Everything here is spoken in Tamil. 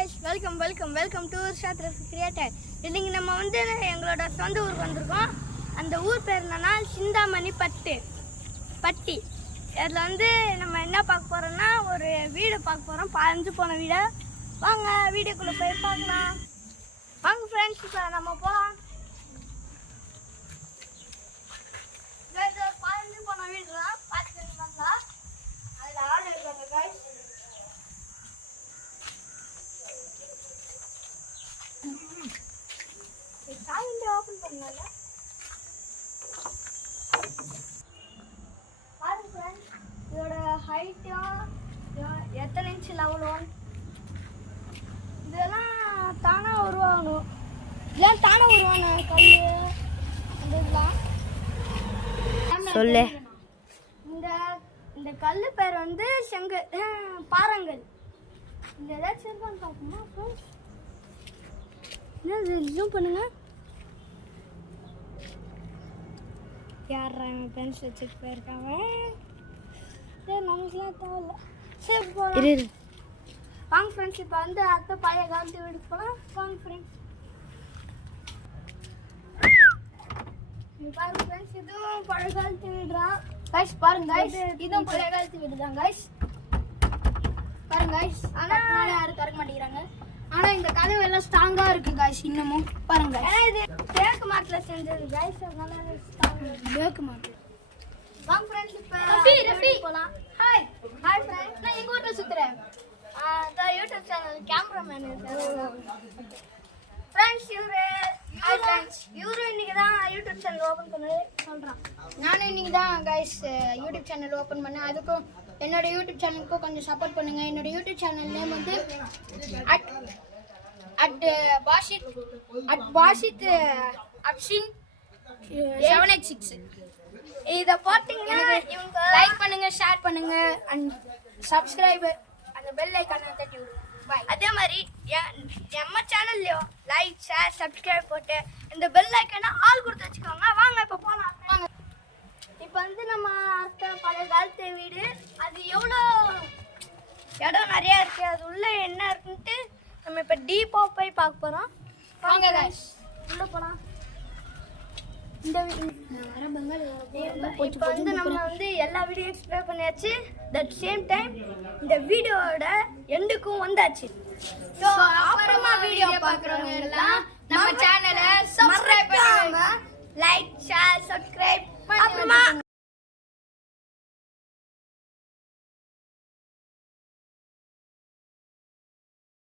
guys, welcome to Urshad Creator. இன்னைக்கு நம்ம வந்து எங்களோட சொந்த ஊருக்கு வந்திருக்கோம். அந்த ஊர் பேர் என்னன்னா சிந்தாமணி பட்டி. அதில் வந்து நம்ம என்ன பார்க்க போறோம்னா ஒரு வீடு பார்க்க போறோம். பாஞ்சு போன வீடு. வாங்க வீடியோக்குள்ள போய் பார்க்கலாம். வாங்க ஃப்ரெண்ட்ஸ், இப்போ நம்ம போகலாம். பாஞ்சு போன வீடு தான் பார்த்துக்கலாம். அதில் ஆள் இருக்காங்க guys. ஓபன் பண்ணல பாருங்க फ्रेंड्स, இதோட ஹைட் எத்தனை இன்ச் லெவல் 1 இதெல்லாம் தானா உருவாகணும். இதெல்லாம் தானா உருவான கல்லு இதெல்லாம் சொல்லு. இந்த கல்லு பேர் வந்து பாறங்கல். இந்த ஏதாச்சும் இருக்கான்னு பார்க்கணுமா ஃப்ரெண்ட்ஸ்? என்ன ஜூம் பண்ணுங்க. யார் பென்சில் வச்சுட்டு போயிருக்காங்க. சரி, நமக்குலாம் தேவையில்ல. சரி போகலாம். வாங்க ஃப்ரெண்ட்ஸ், இப்போ வந்து அடுத்த பழைய காலத்து வீட்டுக்கு போகலாம். வாங்க ஃப்ரெண்ட்ஸ். பாருங்க ஃப்ரெண்ட்ஸ், இதுவும் பழைய காலத்து வீடு தான் கைஸ். பாருங்க கைஸ், இதுவும் பழைய காலத்து வீடு தான் கைஸ். பாருங்க கைஸ், ஆனால் யாரும் திறக்க மாட்டேங்கிறாங்க. ஆனா இந்த கதவு எல்லாம் ஸ்ட்ராங்கா இருக்கு गाइस இன்னமும். பாருங்க இது தேக்கு மரத்துல செஞ்சது गाइस, அதனால ஸ்ட்ராங்கா தேக்கு மரம். வாங்க फ्रेंड्स, இப்ப ரஃபி போலாம். ஹாய் फ्रेंड्स, நான் எங்க ஊர்ல சுத்துறேன். the YouTube channel cameraman friends. இவரு இன்னைக்கு தான் YouTube channel ஓபன் பண்ணி சொல்றான். நானும் இன்னைக்கு தான் गाइस YouTube channel ஓபன் பண்ணேன். அதுக்கும் என்னோட யூடியூப் சேனலுக்கும் கொஞ்சம் சப்போர்ட் பண்ணுங்க. என்னோட யூடியூப் சேனல் நேம் வந்து பாஷித் அப்சின் 786. இத போட்டீங்கன்னா இவங்க லைக் பண்ணுங்க, ஷேர் பண்ணுங்க அண்ட் சப்ஸ்கிரைப் அந்த பெல் ஐகானை தட்டி விடுங்க. பை. அதே மாதிரி நம்ம சேனல்லையும் லைக் ஷேர் சப்ஸ்கிரைப் போட்டு இந்த பெல் ஐக்கானை ஆல் கொடுத்து வச்சுக்கோங்க. வாங்க இப்போ போகலாம். வாங்க. இப்போ வந்து நம்ம அடுத்த பழைய காலத்து வீடு. அது எவ்வளோ இடம் நிறையா இருக்குது, அது உள்ள என்ன இருக்குன்ட்டு நம்ம இப்போ டீப்பாக போய் பார்க்க போகிறோம். வாங்க गाइस, உள்ளே போகலாம். இப்போ வந்து நம்ம வந்து எல்லா வீடியோ எக்ஸ்பிளைன் பண்ணியாச்சு. தட் சேம் டைம் இந்த வீடியோவோட எண்டுக்கும் வந்தாச்சு. ஸோ அப்புறமா வீடியோ பார்க்குறவங்க எல்லாம் நம்ம சேனலை சப்ஸ்கிரைப் பண்ணுங்க, லைக் ஷேர் சப்ஸ்கிரைப் அப்புறமா